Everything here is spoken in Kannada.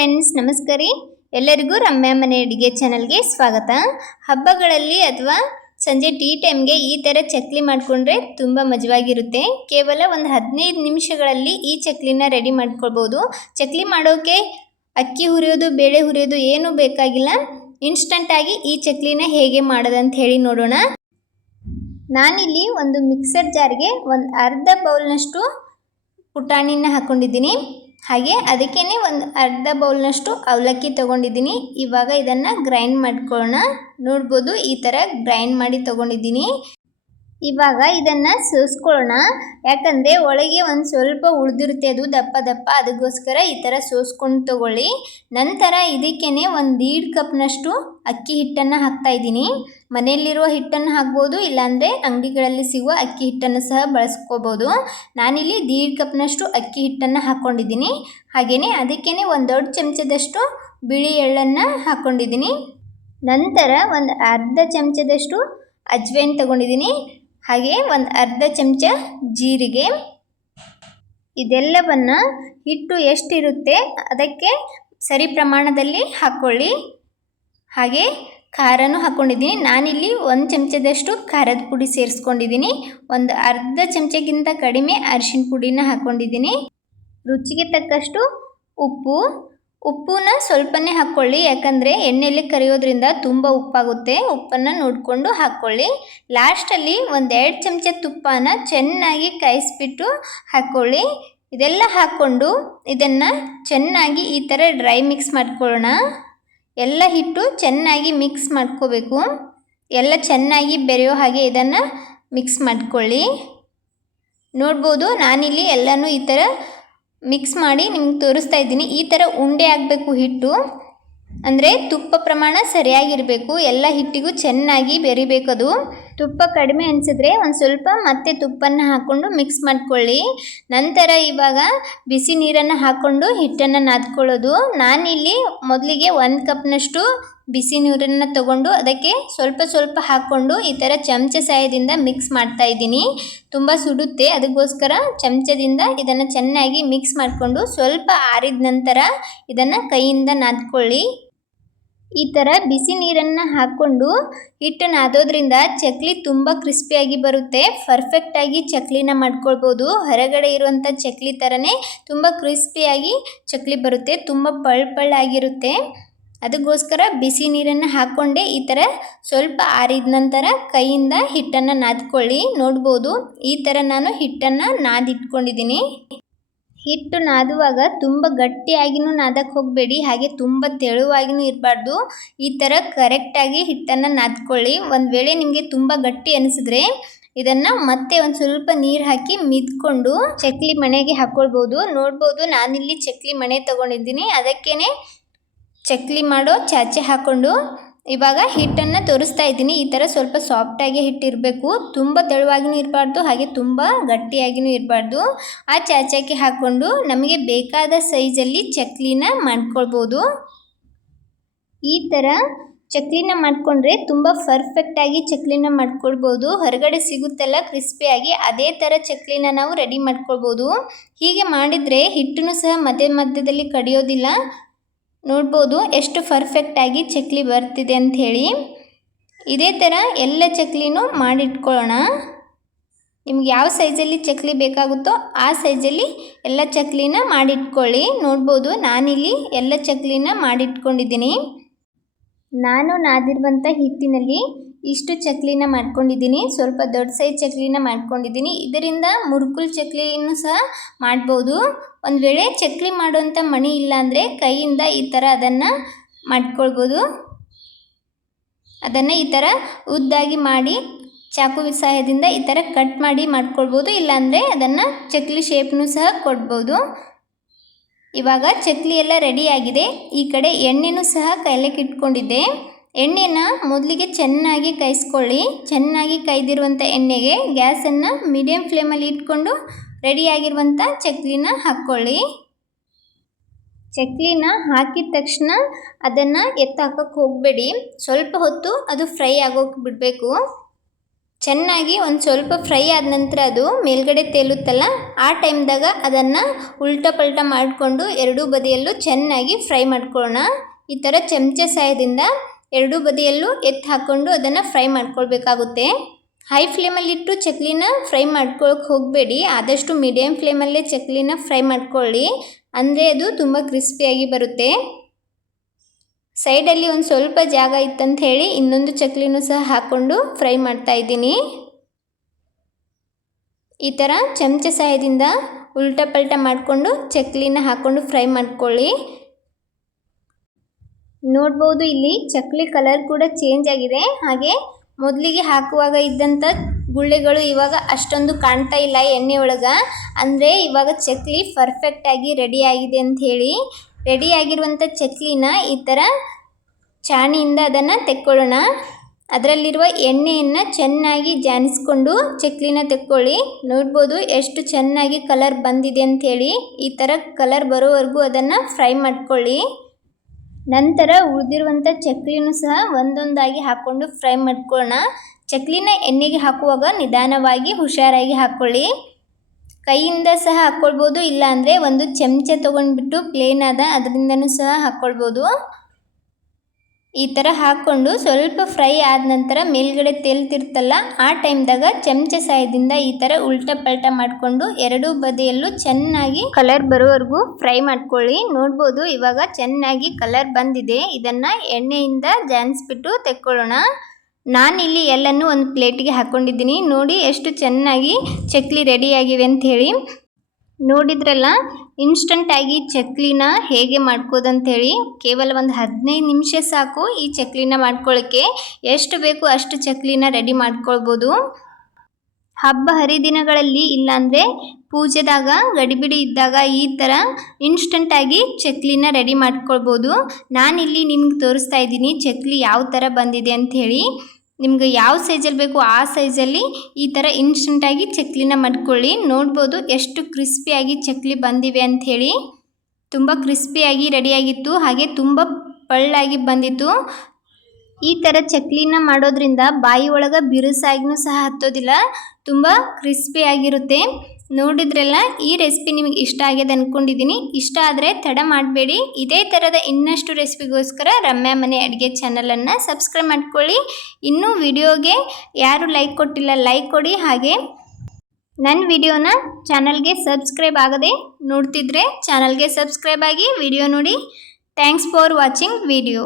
ಫ್ರೆಂಡ್ಸ್, ನಮಸ್ಕಾರ ರೀ. ಎಲ್ಲರಿಗೂ ರಮ್ಯಾ ಮನೆ ಅಡುಗೆ ಚಾನಲ್ಗೆ ಸ್ವಾಗತ. ಹಬ್ಬಗಳಲ್ಲಿ ಅಥವಾ ಸಂಜೆ ಟೀ ಟೈಮ್ಗೆ ಈ ಥರ ಚಕ್ಲಿ ಮಾಡಿಕೊಂಡ್ರೆ ತುಂಬ ಮಜವಾಗಿರುತ್ತೆ. ಕೇವಲ ಒಂದು 15 ನಿಮಿಷಗಳಲ್ಲಿ ಈ ಚಕ್ಲಿನ ರೆಡಿ ಮಾಡ್ಕೊಳ್ಬೋದು. ಚಕ್ಲಿ ಮಾಡೋಕ್ಕೆ ಅಕ್ಕಿ ಹುರಿಯೋದು, ಬೇಳೆ ಹುರಿಯೋದು ಏನೂ ಬೇಕಾಗಿಲ್ಲ. ಇನ್ಸ್ಟಂಟಾಗಿ ಈ ಚಕ್ಲಿನ ಹೇಗೆ ಮಾಡೋದಂತ ಹೇಳಿ ನೋಡೋಣ. ನಾನಿಲ್ಲಿ ಒಂದು ಮಿಕ್ಸರ್ ಜಾರ್ಗೆ ಒಂದು ಅರ್ಧ ಬೌಲ್ನಷ್ಟು ಪುಟಾಣಿನ ಹಾಕ್ಕೊಂಡಿದ್ದೀನಿ. ಹಾಗೆ ಅದಕ್ಕೇ ಒಂದು ಅರ್ಧ ಬೌಲ್ನಷ್ಟು ಅವಲಕ್ಕಿ ತೊಗೊಂಡಿದ್ದೀನಿ. ಇವಾಗ ಇದನ್ನು ಗ್ರೈಂಡ್ ಮಾಡ್ಕೊಳ್ಳೋಣ. ನೋಡ್ಬೋದು, ಈ ಥರ ಗ್ರೈಂಡ್ ಮಾಡಿ ತೊಗೊಂಡಿದ್ದೀನಿ. ಇವಾಗ ಇದನ್ನು ಸೋಸ್ಕೊಳ್ಳೋಣ. ಯಾಕಂದರೆ ಒಳಗೆ ಒಂದು ಸ್ವಲ್ಪ ಉಳಿದಿರುತ್ತೆ, ಅದು ದಪ್ಪ ದಪ್ಪ. ಅದಕ್ಕೋಸ್ಕರ ಈ ಥರ ಸೋಸ್ಕೊಂಡು ತೊಗೊಳ್ಳಿ. ನಂತರ ಇದಕ್ಕೇ 1.5 ಕಪ್ನಷ್ಟು ಅಕ್ಕಿ ಹಿಟ್ಟನ್ನು ಹಾಕ್ತಾಯಿದ್ದೀನಿ. ಮನೆಯಲ್ಲಿರುವ ಹಿಟ್ಟನ್ನು ಹಾಕ್ಬೋದು, ಇಲ್ಲಾಂದರೆ ಅಂಗಡಿಗಳಲ್ಲಿ ಸಿಗುವ ಅಕ್ಕಿ ಹಿಟ್ಟನ್ನು ಸಹ ಬಳಸ್ಕೋಬೋದು. ನಾನಿಲ್ಲಿ 1.5 ಕಪ್ನಷ್ಟು ಅಕ್ಕಿ ಹಿಟ್ಟನ್ನು ಹಾಕ್ಕೊಂಡಿದ್ದೀನಿ. ಹಾಗೆಯೇ ಅದಕ್ಕೇ ಒಂದು ದೊಡ್ಡ ಚಮಚದಷ್ಟು ಬಿಳಿ ಎಳ್ಳನ್ನು ಹಾಕ್ಕೊಂಡಿದ್ದೀನಿ. ನಂತರ ಒಂದು ಅರ್ಧ ಚಮಚದಷ್ಟು ಅಜ್ವೈನ್ ತೊಗೊಂಡಿದ್ದೀನಿ. ಹಾಗೆ ಒಂದು ಅರ್ಧ ಚಮಚ ಜೀರಿಗೆ. ಇದೆಲ್ಲವನ್ನು ಹಿಟ್ಟು ಎಷ್ಟಿರುತ್ತೆ ಅದಕ್ಕೆ ಸರಿ ಪ್ರಮಾಣದಲ್ಲಿ ಹಾಕ್ಕೊಳ್ಳಿ. ಹಾಗೆ ಖಾರನೂ ಹಾಕ್ಕೊಂಡಿದ್ದೀನಿ. ನಾನಿಲ್ಲಿ 1 ಚಮಚದಷ್ಟು ಖಾರದ ಪುಡಿ ಸೇರಿಸ್ಕೊಂಡಿದ್ದೀನಿ. ಒಂದು ಅರ್ಧ ಚಮಚಕ್ಕಿಂತ ಕಡಿಮೆ ಅರಿಶಿನ ಪುಡಿನ ಹಾಕ್ಕೊಂಡಿದ್ದೀನಿ. ರುಚಿಗೆ ತಕ್ಕಷ್ಟು ಉಪ್ಪನ್ನ ಸ್ವಲ್ಪನೇ ಹಾಕ್ಕೊಳ್ಳಿ, ಯಾಕಂದರೆ ಎಣ್ಣೆಯಲ್ಲಿ ಕರಿಯೋದ್ರಿಂದ ತುಂಬ ಉಪ್ಪಾಗುತ್ತೆ. ಉಪ್ಪನ್ನು ನೋಡಿಕೊಂಡು ಹಾಕ್ಕೊಳ್ಳಿ. ಲಾಸ್ಟಲ್ಲಿ 1-2 ಚಮಚ ತುಪ್ಪನ ಚೆನ್ನಾಗಿ ಕಾಯಿಸ್ಬಿಟ್ಟು ಹಾಕ್ಕೊಳ್ಳಿ. ಇದೆಲ್ಲ ಹಾಕ್ಕೊಂಡು ಇದನ್ನು ಚೆನ್ನಾಗಿ ಈ ಥರ ಡ್ರೈ ಮಿಕ್ಸ್ ಮಾಡ್ಕೊಳ್ಳೋಣ. ಎಲ್ಲ ಹಿಟ್ಟು ಚೆನ್ನಾಗಿ ಮಿಕ್ಸ್ ಮಾಡ್ಕೋಬೇಕು. ಎಲ್ಲ ಚೆನ್ನಾಗಿ ಬೆರೆಯೋ ಹಾಗೆ ಇದನ್ನು ಮಿಕ್ಸ್ ಮಾಡ್ಕೊಳ್ಳಿ. ನೋಡ್ಬೋದು, ನಾನಿಲ್ಲಿ ಎಲ್ಲನೂ ಈ ಥರ ಮಿಕ್ಸ್ ಮಾಡಿ ನಿಮ್ಗೆ ತೋರಿಸ್ತಾ ಇದ್ದೀನಿ. ಈ ಥರ ಉಂಡೆ ಆಗಬೇಕು ಹಿಟ್ಟು, ಅಂದರೆ ತುಪ್ಪ ಪ್ರಮಾಣ ಸರಿಯಾಗಿರಬೇಕು. ಎಲ್ಲ ಹಿಟ್ಟಿಗೂ ಚೆನ್ನಾಗಿ ಬೆರಿಬೇಕದು. ತುಪ್ಪ ಕಡಿಮೆ ಅನಿಸಿದ್ರೆ ಒಂದು ಸ್ವಲ್ಪ ಮತ್ತೆ ತುಪ್ಪನ ಹಾಕ್ಕೊಂಡು ಮಿಕ್ಸ್ ಮಾಡ್ಕೊಳ್ಳಿ. ನಂತರ ಇವಾಗ ಬಿಸಿ ನೀರನ್ನು ಹಾಕ್ಕೊಂಡು ಹಿಟ್ಟನ್ನು ನಾದ್ಕೊಳ್ಳೋದು. ನಾನಿಲ್ಲಿ ಮೊದಲಿಗೆ 1 ಕಪ್ನಷ್ಟು ಬಿಸಿ ನೀರನ್ನು ತಗೊಂಡು ಅದಕ್ಕೆ ಸ್ವಲ್ಪ ಸ್ವಲ್ಪ ಹಾಕ್ಕೊಂಡು ಈ ಥರ ಚಮಚ ಸಹಾಯದಿಂದ ಮಿಕ್ಸ್ ಮಾಡ್ತಾ ಇದ್ದೀನಿ. ತುಂಬ ಸುಡುತ್ತೆ, ಅದಕ್ಕೋಸ್ಕರ ಚಮಚದಿಂದ ಇದನ್ನು ಚೆನ್ನಾಗಿ ಮಿಕ್ಸ್ ಮಾಡಿಕೊಂಡು ಸ್ವಲ್ಪ ಆರಿದ ನಂತರ ಇದನ್ನು ಕೈಯಿಂದ ನಾದ್ಕೊಳ್ಳಿ. ಈ ಥರ ಬಿಸಿ ನೀರನ್ನು ಹಾಕ್ಕೊಂಡು ಹಿಟ್ಟು ನಾದೋದ್ರಿಂದ ಚಕ್ಲಿ ತುಂಬ ಕ್ರಿಸ್ಪಿಯಾಗಿ ಬರುತ್ತೆ. ಪರ್ಫೆಕ್ಟಾಗಿ ಚಕ್ಲಿನ ಮಾಡ್ಕೊಳ್ಬೋದು. ಹೊರಗಡೆ ಇರುವಂಥ ಚಕ್ಲಿ ಥರನೇ ತುಂಬ ಕ್ರಿಸ್ಪಿಯಾಗಿ ಚಕ್ಲಿ ಬರುತ್ತೆ, ತುಂಬ ಪಳ್ಪಳ್ಳಾಗಿರುತ್ತೆ. ಅದಕ್ಕೋಸ್ಕರ ಬಿಸಿ ನೀರನ್ನು ಹಾಕ್ಕೊಂಡೆ ಈ ಥರ ಸ್ವಲ್ಪ ಆರಿದ ನಂತರ ಕೈಯಿಂದ ಹಿಟ್ಟನ್ನು ನಾದ್ಕೊಳ್ಳಿ. ನೋಡ್ಬೋದು, ಈ ಥರ ನಾನು ಹಿಟ್ಟನ್ನು ನಾದಿಟ್ಕೊಂಡಿದ್ದೀನಿ. ಹಿಟ್ಟು ನಾದುವಾಗ ತುಂಬ ಗಟ್ಟಿಯಾಗಿಯೂ ನಾದಕ್ಕೆ ಹೋಗಬೇಡಿ, ಹಾಗೆ ತುಂಬ ತೆಳುವಾಗಿಯೂ ಇರಬಾರ್ದು. ಈ ಥರ ಕರೆಕ್ಟಾಗಿ ಹಿಟ್ಟನ್ನು ನಾದ್ಕೊಳ್ಳಿ. ಒಂದು ವೇಳೆ ನಿಮಗೆ ತುಂಬ ಗಟ್ಟಿ ಅನಿಸಿದ್ರೆ ಇದನ್ನು ಮತ್ತೆ ಒಂದು ಸ್ವಲ್ಪ ನೀರು ಹಾಕಿ ಮಿದ್ಕೊಂಡು ಚಕ್ಲಿ ಮಣೆಗೆ ಹಾಕ್ಕೊಳ್ಬೋದು. ನೋಡ್ಬೋದು, ನಾನಿಲ್ಲಿ ಚಕ್ಲಿ ಮಣೆ ತೊಗೊಂಡಿದ್ದೀನಿ. ಅದಕ್ಕೇ ಚಕ್ಲಿ ಮಾಡೋ ಚಾಚೆ ಹಾಕ್ಕೊಂಡು ಇವಾಗ ಹಿಟ್ಟನ್ನು ತೋರಿಸ್ತಾ ಇದ್ದೀನಿ. ಈ ಥರ ಸ್ವಲ್ಪ ಸಾಫ್ಟಾಗಿ ಹಿಟ್ಟಿರಬೇಕು, ತುಂಬ ತೆಳುವಾಗಿಯೂ ಇರಬಾರ್ದು, ಹಾಗೆ ತುಂಬ ಗಟ್ಟಿಯಾಗಿಯೂ ಇರಬಾರ್ದು. ಆ ಚಾಚಕ್ಕೆ ಹಾಕ್ಕೊಂಡು ನಮಗೆ ಬೇಕಾದ ಸೈಜಲ್ಲಿ ಚಕ್ಲಿನ ಮಾಡ್ಕೊಳ್ಬೋದು. ಈ ಥರ ಚಕ್ಲಿನ ಮಾಡಿಕೊಂಡ್ರೆ ತುಂಬ ಪರ್ಫೆಕ್ಟಾಗಿ ಚಕ್ಲಿನ ಮಾಡ್ಕೊಳ್ಬೋದು. ಹೊರಗಡೆ ಸಿಗುತ್ತಲ್ಲ ಕ್ರಿಸ್ಪಿಯಾಗಿ, ಅದೇ ಥರ ಚಕ್ಲಿನ ನಾವು ರೆಡಿ ಮಾಡ್ಕೊಳ್ಬೋದು. ಹೀಗೆ ಮಾಡಿದರೆ ಹಿಟ್ಟನ್ನು ಸಹ ಮಧ್ಯ ಮಧ್ಯದಲ್ಲಿ ಕಡಿಯೋದಿಲ್ಲ. ನೋಡ್ಬೋದು ಎಷ್ಟು ಪರ್ಫೆಕ್ಟಾಗಿ ಚಕ್ಲಿ ಬರ್ತಿದೆ ಅಂಥೇಳಿ. ಇದೇ ಥರ ಎಲ್ಲ ಚಕ್ಲಿನೂ ಮಾಡಿಟ್ಕೊಳ್ಳೋಣ. ನಿಮ್ಗೆ ಯಾವ ಸೈಜಲ್ಲಿ ಚಕ್ಲಿ ಬೇಕಾಗುತ್ತೋ ಆ ಸೈಜಲ್ಲಿ ಎಲ್ಲ ಚಕ್ಲಿನ ಮಾಡಿಟ್ಕೊಳ್ಳಿ. ನೋಡ್ಬೋದು, ನಾನಿಲ್ಲಿ ಎಲ್ಲ ಚಕ್ಲಿನ ಮಾಡಿಟ್ಕೊಂಡಿದ್ದೀನಿ. ನಾನು ನಾದಿರುವಂಥ ಹಿಟ್ಟಿನಲ್ಲಿ ಇಷ್ಟು ಚಕ್ಲಿನ ಮಾಡ್ಕೊಂಡಿದ್ದೀನಿ. ಸ್ವಲ್ಪ ದೊಡ್ಡ ಸೈಜ್ ಚಕ್ಲಿನ ಮಾಡ್ಕೊಂಡಿದ್ದೀನಿ. ಇದರಿಂದ ಮುರುಕುಲು ಚಕ್ಲಿನೂ ಸಹ ಮಾಡ್ಬೋದು. ಒಂದು ವೇಳೆ ಚಕ್ಲಿ ಮಾಡುವಂಥ ಮಣಿ ಇಲ್ಲಾಂದರೆ ಕೈಯಿಂದ ಈ ಥರ ಅದನ್ನು ಮಾಡ್ಕೊಳ್ಬೋದು. ಅದನ್ನು ಈ ಥರ ಉದ್ದಾಗಿ ಮಾಡಿ ಚಾಕು ಸಹಾಯದಿಂದ ಈ ಥರ ಕಟ್ ಮಾಡಿ ಮಾಡ್ಕೊಳ್ಬೋದು, ಇಲ್ಲಾಂದರೆ ಅದನ್ನು ಚಕ್ಲಿ ಶೇಪ್ನೂ ಸಹ ಕೊಡ್ಬೋದು. ಇವಾಗ ಚಕ್ಲಿ ಎಲ್ಲ ರೆಡಿಯಾಗಿದೆ. ಈ ಕಡೆ ಎಣ್ಣೆನೂ ಸಹ ಕಾಯ್ಲಿಕ್ಕೆ ಇಟ್ಕೊಂಡಿದ್ದೆ. ಎಣ್ಣೆನ ಮೊದಲಿಗೆ ಚೆನ್ನಾಗಿ ಕಾಯಿಸ್ಕೊಳ್ಳಿ. ಚೆನ್ನಾಗಿ ಕಾಯ್ದಿರುವಂಥ ಎಣ್ಣೆಗೆ ಗ್ಯಾಸನ್ನು ಮೀಡಿಯಮ್ ಫ್ಲೇಮಲ್ಲಿ ಇಟ್ಕೊಂಡು ರೆಡಿಯಾಗಿರುವಂಥ ಚಕ್ಲಿನ ಹಾಕ್ಕೊಳ್ಳಿ. ಚಕ್ಲಿನ ಹಾಕಿದ ತಕ್ಷಣ ಅದನ್ನು ಎತ್ತಾಕೋಕ್ಕೆ ಹೋಗಬೇಡಿ. ಸ್ವಲ್ಪ ಹೊತ್ತು ಅದು ಫ್ರೈ ಆಗೋಕ್ಕೆ ಬಿಡಬೇಕು. ಚೆನ್ನಾಗಿ ಒಂದು ಸ್ವಲ್ಪ ಫ್ರೈ ಆದ ನಂತರ ಅದು ಮೇಲ್ಗಡೆ ತೇಲುತ್ತಲ್ಲ, ಆ ಟೈಮ್ದಾಗ ಅದನ್ನು ಉಲ್ಟಾ ಪಲ್ಟಾ ಮಾಡಿಕೊಂಡು ಎರಡೂ ಬದಿಯಲ್ಲೂ ಚೆನ್ನಾಗಿ ಫ್ರೈ ಮಾಡ್ಕೊಳ್ಳೋಣ. ಈ ಥರ ಚಮಚ ಸಹಾಯದಿಂದ ಎರಡೂ ಬದಿಯಲ್ಲೂ ಎತ್ತಿ ಹಾಕ್ಕೊಂಡು ಅದನ್ನು ಫ್ರೈ ಮಾಡ್ಕೊಳ್ಬೇಕಾಗುತ್ತೆ. ಹೈ ಫ್ಲೇಮಲ್ಲಿಟ್ಟು ಚಕ್ಲಿನ ಫ್ರೈ ಮಾಡ್ಕೊಳಕ್ಕೆ ಹೋಗಬೇಡಿ, ಆದಷ್ಟು ಮೀಡಿಯಮ್ ಫ್ಲೇಮಲ್ಲೇ ಚಕ್ಲಿನ ಫ್ರೈ ಮಾಡ್ಕೊಳ್ಳಿ, ಅಂದರೆ ಅದು ತುಂಬ ಕ್ರಿಸ್ಪಿಯಾಗಿ ಬರುತ್ತೆ. ಸೈಡಲ್ಲಿ ಒಂದು ಸ್ವಲ್ಪ ಜಾಗ ಇತ್ತಂತ ಹೇಳಿ ಇನ್ನೊಂದು ಚಕ್ಲಿನೂ ಸಹ ಹಾಕ್ಕೊಂಡು ಫ್ರೈ ಮಾಡ್ತಾ ಇದ್ದೀನಿ. ಈ ಥರ ಚಮಚ ಸಹಾಯದಿಂದ ಉಲ್ಟಾ ಪಲ್ಟಾ ಮಾಡಿಕೊಂಡು ಚಕ್ಲಿನ ಹಾಕ್ಕೊಂಡು ಫ್ರೈ ಮಾಡ್ಕೊಳ್ಳಿ. ನೋಡ್ಬೋದು ಇಲ್ಲಿ ಚಕ್ಲಿ ಕಲರ್ ಕೂಡ ಚೇಂಜ್ ಆಗಿದೆ. ಹಾಗೆ ಮೊದಲಿಗೆ ಹಾಕುವಾಗ ಇದ್ದಂಥ ಗುಳ್ಳೆಗಳು ಇವಾಗ ಅಷ್ಟೊಂದು ಕಾಣ್ತಾ ಇಲ್ಲ ಎಣ್ಣೆ ಒಳಗೆ, ಅಂದರೆ ಇವಾಗ ಚಕ್ಲಿ ಪರ್ಫೆಕ್ಟಾಗಿ ರೆಡಿ ಆಗಿದೆ ಅಂತ ಹೇಳಿ. ರೆಡಿಯಾಗಿರುವಂಥ ಚಕ್ಲಿನ ಈ ಥರ ಚಾಣಿಯಿಂದ ಅದನ್ನು ತೆಕ್ಕೊಳ್ಳೋಣ. ಅದರಲ್ಲಿರುವ ಎಣ್ಣೆಯನ್ನು ಚೆನ್ನಾಗಿ ಜಾನಿಸ್ಕೊಂಡು ಚಕ್ಲಿನ ತೆಕ್ಕೊಳ್ಳಿ. ನೋಡ್ಬೋದು ಎಷ್ಟು ಚೆನ್ನಾಗಿ ಕಲರ್ ಬಂದಿದೆ ಅಂಥೇಳಿ. ಈ ಥರ ಕಲರ್ ಬರೋವರೆಗೂ ಅದನ್ನು ಫ್ರೈ ಮಾಡ್ಕೊಳ್ಳಿ. ನಂತರ ಉಳಿದಿರುವಂಥ ಚಕ್ಲಿನೂ ಸಹ ಒಂದೊಂದಾಗಿ ಹಾಕ್ಕೊಂಡು ಫ್ರೈ ಮಾಡ್ಕೊಳ್ಳೋಣ. ಚಕ್ಲಿನ ಎಣ್ಣೆಗೆ ಹಾಕುವಾಗ ನಿಧಾನವಾಗಿ ಹುಷಾರಾಗಿ ಹಾಕ್ಕೊಳ್ಳಿ. ಕೈಯಿಂದ ಸಹ ಹಾಕ್ಕೊಳ್ಬೋದು, ಇಲ್ಲಾಂದರೆ ಒಂದು ಚಮಚ ತೊಗೊಂಡ್ಬಿಟ್ಟು ಪ್ಲೇನ್ ಆದ ಅದರಿಂದನೂ ಸಹ ಹಾಕ್ಕೊಳ್ಬೋದು. ಈ ಥರ ಹಾಕ್ಕೊಂಡು ಸ್ವಲ್ಪ ಫ್ರೈ ಆದ ನಂತರ ಮೇಲ್ಗಡೆ ತೇಲ್ತಿರ್ತಲ್ಲ, ಆ ಟೈಮ್ದಾಗ ಚಮಚ ಸಹಾಯದಿಂದ ಈ ಥರ ಉಲ್ಟಾ ಪಲ್ಟಾ ಮಾಡಿಕೊಂಡು ಎರಡೂ ಬದಿಯಲ್ಲೂ ಚೆನ್ನಾಗಿ ಕಲರ್ ಬರೋವರೆಗೂ ಫ್ರೈ ಮಾಡ್ಕೊಳ್ಳಿ. ನೋಡ್ಬೋದು ಇವಾಗ ಚೆನ್ನಾಗಿ ಕಲರ್ ಬಂದಿದೆ. ಇದನ್ನು ಎಣ್ಣೆಯಿಂದ ಜಾನಿಸ್ಬಿಟ್ಟು ತೆಕ್ಕೊಳ್ಳೋಣ. ನಾನಿಲ್ಲಿ ಎಲ್ಲನೂ ಒಂದು ಪ್ಲೇಟಿಗೆ ಹಾಕ್ಕೊಂಡಿದ್ದೀನಿ. ನೋಡಿ ಎಷ್ಟು ಚೆನ್ನಾಗಿ ಚಕ್ಲಿ ರೆಡಿಯಾಗಿವೆ ಅಂಥೇಳಿ. ನೋಡಿದ್ರಲ್ಲ ಇನ್ಸ್ಟಂಟಾಗಿ ಚಕ್ಲಿನ ಹೇಗೆ ಮಾಡ್ಕೋದಂಥೇಳಿ. ಕೇವಲ ಒಂದು 15 ನಿಮಿಷ ಸಾಕು ಈ ಚಕ್ಲಿನ ಮಾಡ್ಕೊಳ್ಳೋಕ್ಕೆ. ಎಷ್ಟು ಬೇಕು ಅಷ್ಟು ಚಕ್ಲಿನ ರೆಡಿ ಮಾಡ್ಕೊಳ್ಬೋದು. ಹಬ್ಬ ಹರಿದಿನಗಳಲ್ಲಿ ಇಲ್ಲಾಂದರೆ ಪೂಜೆದಾಗ ಗಡಿಬಿಡಿ ಇದ್ದಾಗ ಈ ಥರ ಇನ್ಸ್ಟಂಟಾಗಿ ಚಕ್ಲಿನ ರೆಡಿ ಮಾಡ್ಕೊಳ್ಬೋದು. ನಾನಿಲ್ಲಿ ನಿಮ್ಗೆ ತೋರಿಸ್ತಾ ಇದ್ದೀನಿ ಚಕ್ಲಿ ಯಾವ ಥರ ಬಂದಿದೆ ಅಂಥೇಳಿ. ನಿಮ್ಗೆ ಯಾವ ಸೈಜಲ್ಲಿ ಬೇಕು ಆ ಸೈಜಲ್ಲಿ ಈ ಥರ ಇನ್ಸ್ಟಂಟಾಗಿ ಚಕ್ಲಿನ ಮಾಡ್ಕೊಳ್ಳಿ. ನೋಡ್ಬೋದು ಎಷ್ಟು ಕ್ರಿಸ್ಪಿಯಾಗಿ ಚಕ್ಲಿ ಬಂದಿವೆ ಅಂಥೇಳಿ. ತುಂಬ ಕ್ರಿಸ್ಪಿಯಾಗಿ ರೆಡಿಯಾಗಿತ್ತು, ಹಾಗೆ ತುಂಬ ಪಳ್ಳಾಗಿ ಬಂದಿತ್ತು. ಈ ಥರ ಚಕ್ಲಿನ ಮಾಡೋದ್ರಿಂದ ಬಾಯಿ ಒಳಗೆ ಬಿರುಸಾಗಿನೂ ಸಹ ಹತ್ತೋದಿಲ್ಲ, ತುಂಬ ಕ್ರಿಸ್ಪಿಯಾಗಿರುತ್ತೆ. ನೋಡಿದ್ರಲ್ಲ, ಈ ರೆಸಿಪಿ ನಿಮಗೆ ಇಷ್ಟ ಆಗಿದೆ ಅಂದ್ಕೊಂಡಿದ್ದೀನಿ. ಇಷ್ಟ ಆದರೆ ತಡ ಮಾಡಬೇಡಿ. ಇದೇ ಥರದ ಇನ್ನಷ್ಟು ರೆಸಿಪಿಗೋಸ್ಕರ ರಮ್ಯಾ ಮನೆ ಅಡುಗೆ ಚಾನಲನ್ನು ಸಬ್ಸ್ಕ್ರೈಬ್ ಮಾಡ್ಕೊಳ್ಳಿ. ಇನ್ನೂ ವಿಡಿಯೋಗೆ ಯಾರು ಲೈಕ್ ಕೊಟ್ಟಿಲ್ಲ ಲೈಕ್ ಕೊಡಿ. ಹಾಗೆ ನನ್ನ ವಿಡಿಯೋನ ಚಾನಲ್ಗೆ ಸಬ್ಸ್ಕ್ರೈಬ್ ಆಗದೆ ನೋಡ್ತಿದ್ರೆ ಚಾನಲ್ಗೆ ಸಬ್ಸ್ಕ್ರೈಬ್ ಆಗಿ ವಿಡಿಯೋ ನೋಡಿ. Thanks for watching video.